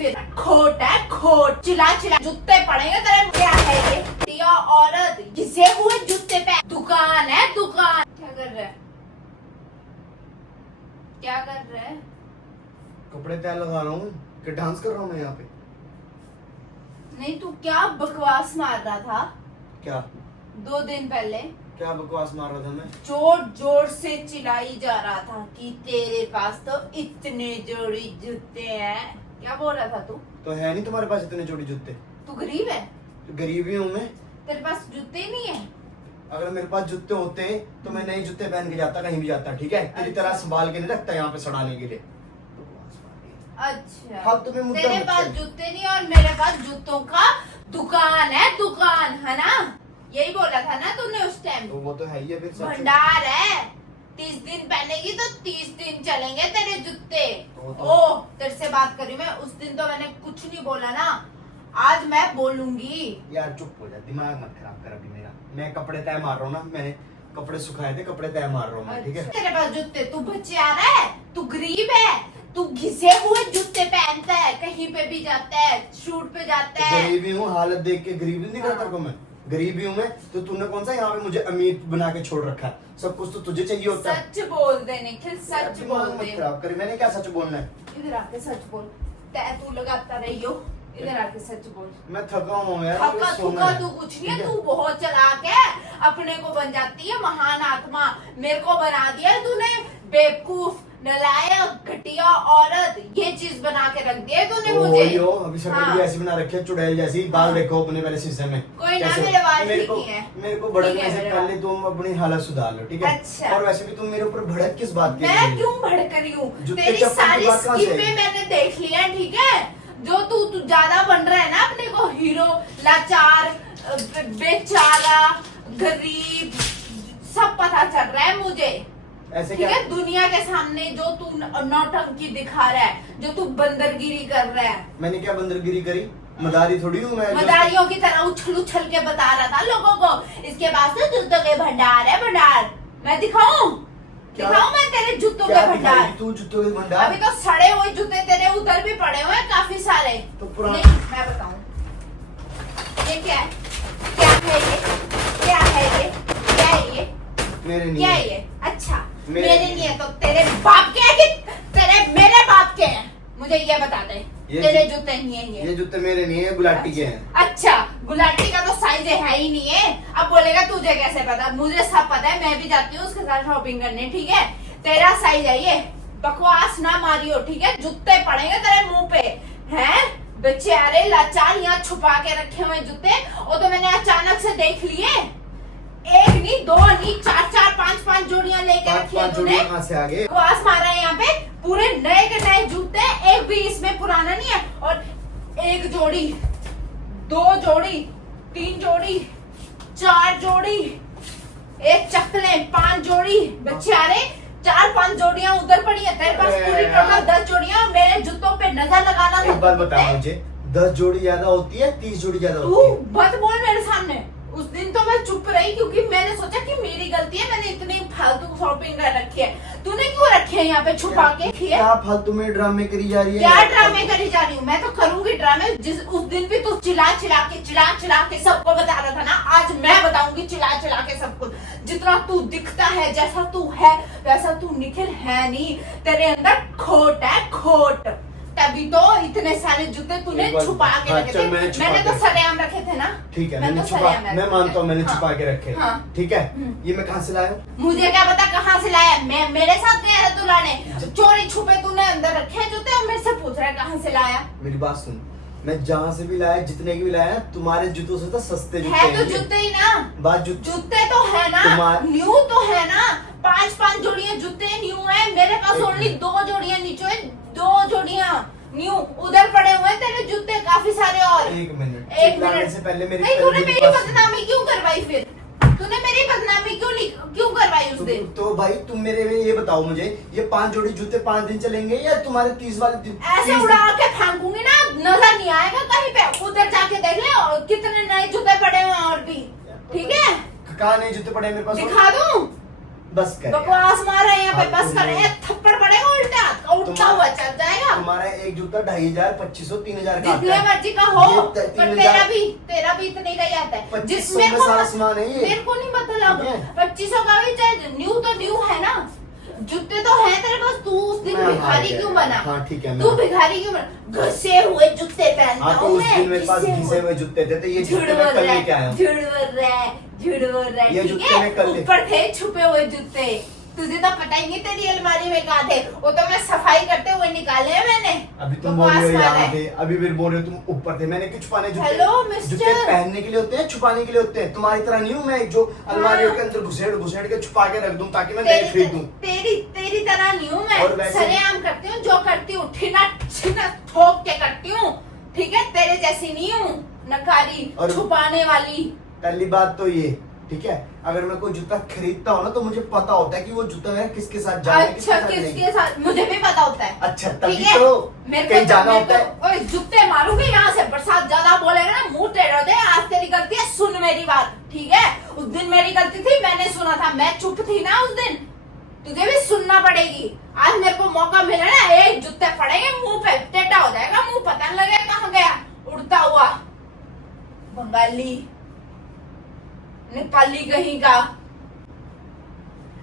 फिर खोट है खोट, चिल्ला चिल्ला जूते पड़ेंगे तेरे। क्या है ये टिया औरत, घिसे हुए जूते पे दुकान है दुकान। क्या कर रहा है, क्या कर रहा है? कपड़े तय लगा रहा हूँ कि डांस कर रहा हूँ मैं यहाँ पे। नहीं तू क्या बकवास मार रहा था क्या 2 दिन पहले? क्या बकवास मार रहा था मैं? जोर जोर से चिल्लाई जा रहा था कि तेरे पास तो इतने जोड़ी जूते हैं। क्या बोल रहा था तू? तो है नहीं तुम्हारे पास इतने जोड़ी जूते? तू गरीब है? तो गरीब ही हूँ मैं। तेरे पास जूते नहीं है? अगर मेरे पास जूते होते तो मैं नए जूते पहन के जाता कहीं भी जाता, ठीक है? तेरी तरह संभाल के नहीं रखता यहाँ पे सड़ाने के लिए। अच्छा फालतू में मुद्दा तेरे मत पास चल। जूते नहीं और मेरे पास जूतों का दुकान है ना? यही बोला था ना तूने उस टाइम। तो वो तो है ही है फिर। भंडार है, 30 दिन पहनेगी तो 30 दिन चलेंगे तेरे जूते। तो ओ तेरे से बात करी मैं, उस दिन तो मैंने कुछ नहीं बोला ना, आज मैं बोलूंगी। यार चुप हो जा, दिमाग मत खराब कर अभी मेरा। मैं कपड़े तय मार रहा हूँ ना, मैंने कपड़े सुखाए थे, कपड़े तय मार रहा हूँ मैं, ठीक है? तेरे पास जूते, तू बच्चे आ रहा है, तू गरीब है, तू घिसे हुए जूते पहनता है, कहीं पे भी जाता है, शूट पे जाता है। गरीबी हूँ, हालत देख के गरीबी नहीं करता को मैं। गरीबी हूँ मैं, तो तूने कौन सा यहाँ पे मुझे अमीर बना के छोड़ रखा है? सब कुछ तो तुझे चाहिए होता है। सच बोल दे निखिल, सच बोल दिमाग मत दे। खराब कर, मैंने क्या सच बोलना है? इधर आके सच बोल, तू लगाता रही हो, इधर आके सच बोल। मैं थका हूँ यार, थका मुझे सोना थुका है। तू कुछ नहीं है, ठीक तू बहुत चालाक है, अपने को बन जाती है महान आत्मा, मेरे को बना दिया है तूने बेवकूफ, नालायक, घटिया औरत, ये चीज बना के रख दिया है तूने मुझे। यो अभी शक्ल भी ऐसी बना रखी है चुड़ैल जैसी। बाल देखो अपने पहले शीशे में। कोई ना, कैसे? मेरे बाल मेरे ठीक को ही हैं। मेरे को ठीक भड़कने है से मेरे पहले तुम अपनी हालत सुधार लो, ठीक है? अच्छा। और वैसे भी तुम मेरे ऊपर भड़क किस बात की? मैं क्यों भड़क रही हूँ? जूते तेरी चप्पल की सारी बात कहाँ से स्कीमें आई? मैंने देख ली है, ठीक है? जो तू ज्यादा बन रहा है ना अपने को हीरो, लाचार, बेचारा, गरीब, सब पता चल रहा है मुझे। ऐसे ठीक क्या? है, दुनिया के सामने जो तू नौटंकी दिखा रहा है, जो तू बंदरगिरी कर रहा है। मैंने क्या बंदरगिरी करी? मदारी थोड़ी हूँ मैं। मदारियों की तरह उछल उछल के बता रहा था लोगों को, इसके पास तो जूतों के भंडार है, भंडार। मैं दिखाऊं? दिखाऊं मैं तेरे जूतों के भंडार? दिखाएगी तू जूतों के भंडार? अभी तो सड़े हुए जूते तेरे उधर भी पड़े हुए हैं काफी सारे। तो पुराना- नहीं, मैं बताऊं ये क्या है? क्या है ये? क्या है ये? क्या है ये? मेरे नहीं क्या है। है ये? अच्छा मेरे मेरे नहीं नहीं है तो तेरे बाप के है कि तेरे मेरे बाप के हैं? मुझे ये बता दे। तेरे जूते नहीं है ये जूते मेरे नहीं है, गुलाटी के हैं। अच्छा गुलाटी का तो साइज है ही नहीं है। अब बोलेगा तुझे कैसे पता? मुझे सब पता है, मैं भी जाती हूँ उसके साथ शॉपिंग करने, ठीक है? तेरा साइज है ये, बकवास ना मारियो, ठीक है? जूते पड़ेंगे तेरे मुंह पे, हैं? बेचारे लाचार यहाँ छुपा के रखे हुए जूते, वो तो मैंने अचानक से देख लिए। एक नहीं, 2 नहीं, 4 5 जोड़ियां लेके रखी है पांच तूने। जोड़ी कहाँ से आ गए? बकवास मार रहा है यहाँ पे, पूरे नए के नए जूते, एक भी इसमें पुराना नहीं है। और 1 जोड़ी, 2 जोड़ी, 3 जोड़ी, 4 जोड़ी, 1 चक्कले, 5 जोड़ी, बेचारे 4-5 जोड़ियां उधर पड़ी है। तेरे पास पूरी टोटल 10 जोड़ियां, और मेरे जूतों पे नजर लगाना। एक बात बता मुझे, 10 जोड़ी ज्यादा होती है 30 जोड़ी ज्यादा तू होती है? मत बोल मेरे सामने। उस दिन तो मैं चुप रही क्योंकि मैंने सोचा कि मेरी गलती है, मैंने इतनी फालतू शॉपिंग कर रखी है। तूने क्यों रखी है यहाँ पे छुपा के? क्या फालतू में ड्रामे करी जा रही है? क्या ड्रामे करी जा रही हूँ? मैं तो करूंगी ड्रामे। जिस उस दिन भी तू चिल्ला चिल्ला के सबको बता रहा था ना, आज मैं बताऊंगी चिल्ला के सबको। जितना तू दिखता है, जैसा तू है वैसा तू निखिल है नहीं, तेरे अंदर खोट है खोट। तभी तो इतने सारे जूते तूने छुपा के रखे थे। मैंने तो सरेआम रखे थे ना। ठीक है, मैं मैंने तो छुपा, सरेआम रखे मैं मानता हूँ मैंने हाँ। छुपा के रखे, हाँ। ठीक है? ये मैं कहाँ से लाया हूँ? मुझे क्या पता कहाँ से लाया? मैं मेरे साथ गया है तू लाने, चोरी छुपे तूने अंदर रखे हैं जूते और मेरे से पूछ रहा है कहाँ से लाया? मेरी बात सुन, मैं जहाँ से भी लाया, जितने की भी लाया, तुम्हारे जूतों से तो सस्ते जूते है तो हैं ये। जूते ही ना, बात जूते तो है ना, न्यू तो है ना। 5 जोड़ियां जूते न्यू है, मेरे पास ओनली 2 जोड़ियां नीचे, 2 जोड़ियां न्यू। उधर पड़े हुए तेरे जूते काफी सारे। और एक मिनट से पहले मेरी नहीं, तूने मेरी बदनामी क्यों करवाई? फिर तूने मेरी बदनामी क्यों करवाई उस दिन? तो भाई तुम मेरे में ये बताओ मुझे, ये 5 जोड़ी जूते 5 दिन चलेंगे या तुम्हारे 30 वाले दिन? ऐसे उड़ा के फेंकूंगी ना, नजर नहीं आएगा कहीं पे। उधर जाके देख ले और कितने नए जूते पड़े हुए हैं और भी, ठीक है? कहाँ नहीं जूते पड़े मेरे पास? दिखा दूं? बस कर बकवास मार रहे हैं यहाँ पे, हाँ, बस कर रहे हैं, थप्पड़ पड़ेगा उल्टा हाथ का, उठता हुआ चल जाएगा। तुम्हारा एक जूता 2500, 2500, 3000 का जितने आता है। मर्जी का हो, ये पर 3000 तेरा भी इतने का ही आता है। 2500 मेरे में को सारा सामान है ये। मेरे को नहीं मतलब, ठीक है। 2500 का भी चाहे न्यू तो न्यू है ना, जूते तो है तेरे पास, तू उस दिन मैं हार भिखारी गया। क्यों बना? हाँ ठीक है, तू मैं भिखारी क्यों बना? घसे हुए जूते पहनता हाँ तो हूँ उस दिन मेरे पास घिसे घिसे हुए जूते थे, तो ये झूठ जूते बोल मैं कल रहा लेके आया है, हूँ। झूठ बोल रहा है, झूठ बोल रहा है, ये ठीक जूते मैं कल है? ले- ऊपर थे छुपे हुए जूते, तुझे तो पता ही नहीं तेरी अलमारी में कहाँ थे, वो तो मैं सफाई करते हुए निकाले हैं मैंने। अभी तुम बोल रहे हो बकवास यहाँ वाला है। थे, अभी फिर बोल रहे हो तुम ऊपर थे। मैंने क्यों छुपाने जूते? Hello, mister. जूते पहनने के लिए होते हैं, छुपाने के लिए होते हैं। तुम्हारी तरह नहीं हूँ मैं जो अलमारियों हाँ। के अंदर घुसेड़ के छुपा के रख दूं ताकि मैं नए खरीद दूं। तेरी तरह नहीं हूँ और मैं, वैसे- सरेआम करती हूँ, जो करती हूँ ठीना ठीना ठोक के करती हूँ, ठीक है? तेरे जैसी नहीं हूँ नकारी, और- छुपाने वाली। पहली बात तो ये, ठीक है, अगर मैं कोई जूता खरीदता हूँ ना तो मुझे पता होता है कि वो जूता मेरा किसके साथ जाना है, अच्छा, नहीं। किसके साथ मुझे भी पता होता है। अच्छा ठीक तभी है? तो मेरे कहीं को जाना होता है। ओए जूते मारूंगी यहाँ से, बरसात ज्यादा बोलेगा ना मुंह टेढ़ा हो जाए। आज तेरी गलती है, सुन मेरी बात, ठीक है? उस दिन मेरी गलती थी, मैंने सुना था, मैं चुप थी ना उस दिन, तुझे भी सुनना पड़ेगी। आज मेरे को मौका मिला ना, एक जूते पड़ेंगे मुंह पे, टेढ़ा हो जाएगा मुंह, पता नहीं लगेगा कहाँ गया उड़ता हुआ बंगाली नेपाली कहीं का।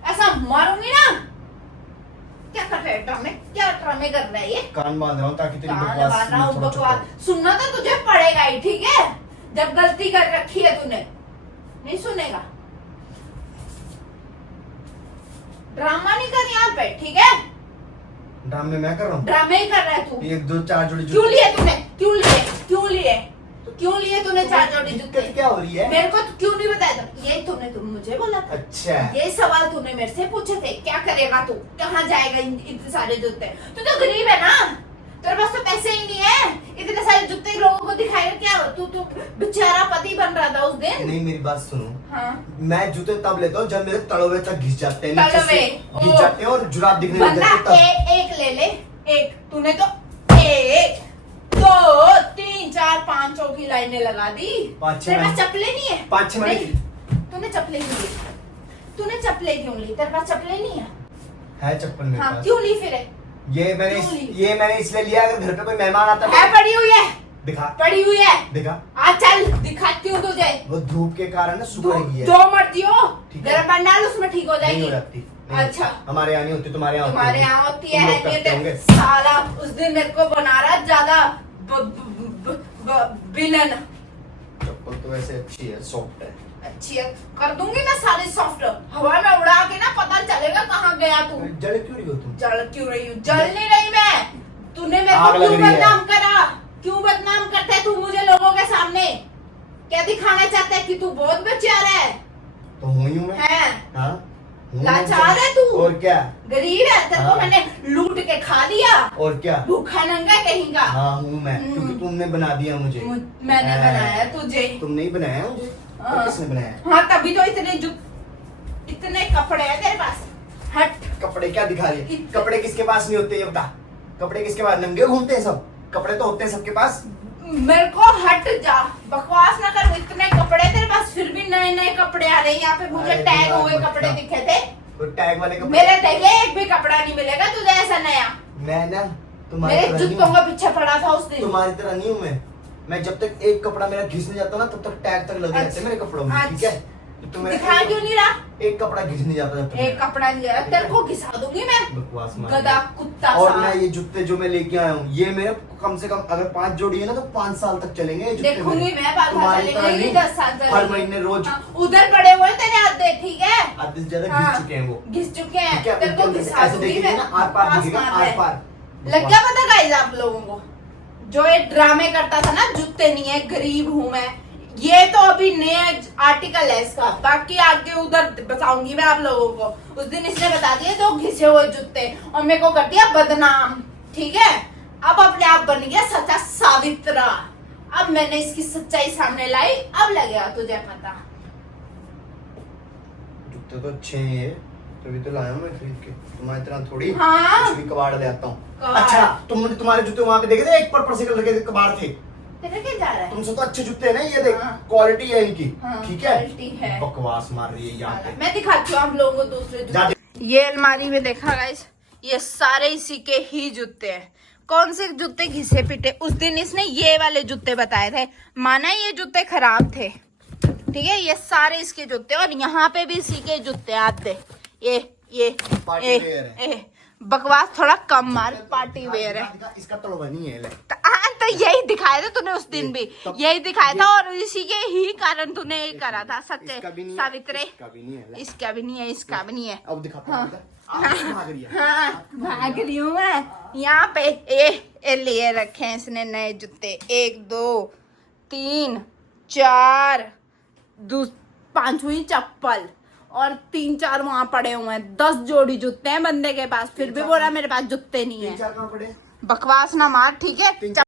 ऐसा मारूंगी ना। क्या कर रहे ड्रामे, क्या ड्रामे कर रहा है ये? कान बांध रहा हूँ ताकि तेरी कान बकवास बांध रहा हूँ, में थोड़ा चुप बकवास सुनना तो तुझे पड़ेगा ही, ठीक है? जब गलती कर रखी है तूने, नहीं सुनेगा। ड्रामा नहीं कर यहाँ पे, ठीक है? रहो। ड्रामे मैं कर रहा हूँ। ड्रामे ही कर रहा है तू। एक दो चार जोड़ी क्यों जूते। लिए तूने? क्यों लिए? क्यों लिए? क्यों लिए तूने चार जोड़ी जूते? दिक्कत क्या हो रही है? मेरे को क्यों नहीं बताया था? ये तुम मुझे बोला था। अच्छा ये सवाल तूने मेरे से पूछे थे, क्या करेगा तू, कहाँ जाएगा इतने सारे जूते? तू तो गरीब है ना, तेरे पास तो पैसे ही नहीं है, इतने सारे जूते लोगों को दिखाएगा क्या? तू बेचारा पति बन रहा था उस दिन। नहीं मेरी बात सुनो, हाँ। मैं जूते तब लेता हूँ जब मेरे तलवे तक घिस जाते हैं, नीचे तलवे, से घिस जाते हैं और जुराब दिखने लग बंदा जाते हैं तब। एक ले ले, एक तूने तो 1 2 3 4 5 की लाइनें लगा दी। 5-6 तेरे पास मैंने- चप्पलें नहीं है? 5-6 मैंने नहीं। तूने चप्पलें क्यों ली? तूने चप्पलें क्यों ली? तेरे पास चप्पलें नहीं है? चप्पल मेरे हाँ, पास। क्यों ली फिर? ये मैंने इसलिए लिया अगर घर पे कोई मेहमान आता है, पड़ी हुई है, दिखा पड़ी हुई है। दिखा। आ चल, दिखाती हूँ तुझे। वो धूप के कारण ना सुखेगी है। जो मर्जी हो, ठीक है। गर्म डाल, उसमें ठीक हो नहीं जाएगी। हो जाती। नहीं अच्छा। होती। हमारे यहाँ नहीं होती, तुम्हारे यहाँ तुम्हारे यहाँ होती तुम लोग है, करते होंगे। साला उस दिन मेरे को बना रहा ज्यादा विलन। चप्पल तो वैसे अच्छी है, सॉफ्ट है। अच्छी है, कर दूंगी मैं सारी सॉफ्ट, हवा में उड़ा के ना पता चलेगा कहाँ गया तू। जल क्यों रही हो तुम? जल क्यों रही हूँ? जल नहीं रही मैं। तूने मेरे आग को लग क्यों रही है। बदनाम करा? क्यों बदनाम करता है तू मुझे लोगों के सामने? क्या दिखाना चाहता है कि तू बहुत बेचारा है? तो हूँ ही हूँ मैं। हैं? हाँ हूँ लाचार है तू। और क्या? गरीब है, तेरे को हाँ। मैंने लूट के खा लिया, और क्या? भूखा नंगा कहीं का। हाँ हूँ मैं, क्योंकि तुमने बना दिया मुझे। मैंने हाँ। बनाया तुझे। तुम नहीं बनाया मुझे, हाँ। तो किसने बनाया? हाँ, तभी तो इतने कपड़े हैं तेरे पास। हट। कपड़े क्या दिखा रही है? कपड़े किसके पास नहीं होते ये बता? कपड़े किसके पास? नंगे घूमते हैं सब, कपड़े तो होते हैं सबके पास। मेरे को हट जा, बकवास ना कर। इतने कपड़े तेरे पास, फिर भी नए नए कपड़े आ रहे हैं यहाँ पे। मुझे अरे टैग दिमाग हुए मत कपड़े खा। दिखे थे। वो टैग वाले कपड़े मेरे देखे एक भी कपड़ा नहीं मिलेगा तुझे ऐसा नया। मैं ना तुम्हारी मेरे तरह नहीं जूतों हूँ। का पीछे पड़ा था उस दिन। तुम्हारी तरह नहीं हूँ मैं जब तक एक कपड़ा मेरा घिसने जाता ना तब तक टैग तक लगे रहते अच्छा। मेरे कपड़ों में, ठीक है? तो मेरा दिखा क्यों नहीं रहा? एक कपड़ा घिसने जाता जब तक एक मेरा। कपड़ा नहीं आया, तेरे को घिसा दूंगी मैं। बकवास मार गधा रही है। कुत्ता और सा। मैं ये जूते जो मैं लेके आया हूँ, ये मेरे कम से कम अगर 5 जोड़ी है ना तो 5 साल तक चलेंगे ये जूते देखूंगी मेरे। मैं, बात तुम्हारी तरह चलेंगे नहीं, 10 साल चलेंगे। हर महीने रोज हाँ, उधर पड़े हुए हैं तेरे आधे, ठीक है? आधे से ज्यादा हाँ, घिस चुके हैं वो, घिस चुके हैं। ठीक है? तेरे को उनके घिसा ऐसे दूंगी देखेंगे मैं। ना आर पार पास दिखेगा, मार आर रहे। पार। लग क्या पता गाइस आप लोगों को, जो ये ड्रामे करता था ना, जूते नहीं है, गरीब हूं मैं, ये तो अभी नया आर्टिकल है इसका। बाकी आगे उधर बताऊंगी मैं आप लोगों को। उस दिन इसने बता दिया तो घिसे हुए जूते, और मेरे को कर दिया बदनाम, ठीक है? अब अपने आप बन गया सच्चा सावित्रा। अब मैंने इसकी सच्चाई सामने लाई, अब लगेगा तुझे पता। जूते तो अच्छे हैं ये, तभी तो लाया हूं मैं खरीद के। तुम्हारी तरह थोड़ी हाँ। कुछ भी कबाड़ ले आता हूँ। कबाड़। अच्छा तुम्हारे जूते वहां पे देखे थे, एक पर से कलर के कबाड़ थे। तेरा क्या जा रहा है? तुमसे तो अच्छे जूते हैं ना, ये देख हाँ। क्वालिटी है इनकी, हाँ, ठीक है। quality है। बकवास मार रही है यहाँ पे। मैं दिखाती हूँ आप लोगों को दूसरे जा जूते। ये अलमारी में देखा गाइस, ये सारे इसी के ही जूते हैं। कौन से जूते घिसे पिटे? उस दिन इसने ये वाले जूते बताए थे, माना ये जूते खराब थे, ठीक है। ये सारे इसके जूते, और यहाँ पे भी इसी के जूते आते। ये पार्टी वेयर है। बकवास थोड़ा कम मार, पार्टी वेयर है। इसका तलवा नहीं है ले। तो यही दिखाया था तूने उस दिन भी, तब- यही दिखाया था, और इसी के ही कारण तूने ये करा था। सच्चे इसका भी नहीं है, सावित्रे, इसका भी नहीं है ले। इसका भी नहीं है, इसका भी नहीं है। अब दिखाता हूँ इधर। आप भाग रही है। हाँ, भाग रही हूँ मैं। यहाँ पे ये लिए रखे हैं इसने नए जूते, 1 2 3 4 5वीं चप्पल, और 3 4 वहां पड़े हुए हैं। 10 जोड़ी जूते हैं बंदे के पास, फिर भी बोला मेरे पास जूते नहीं 3 है। 4 कहाँ पड़े? बकवास ना मार, ठीक है।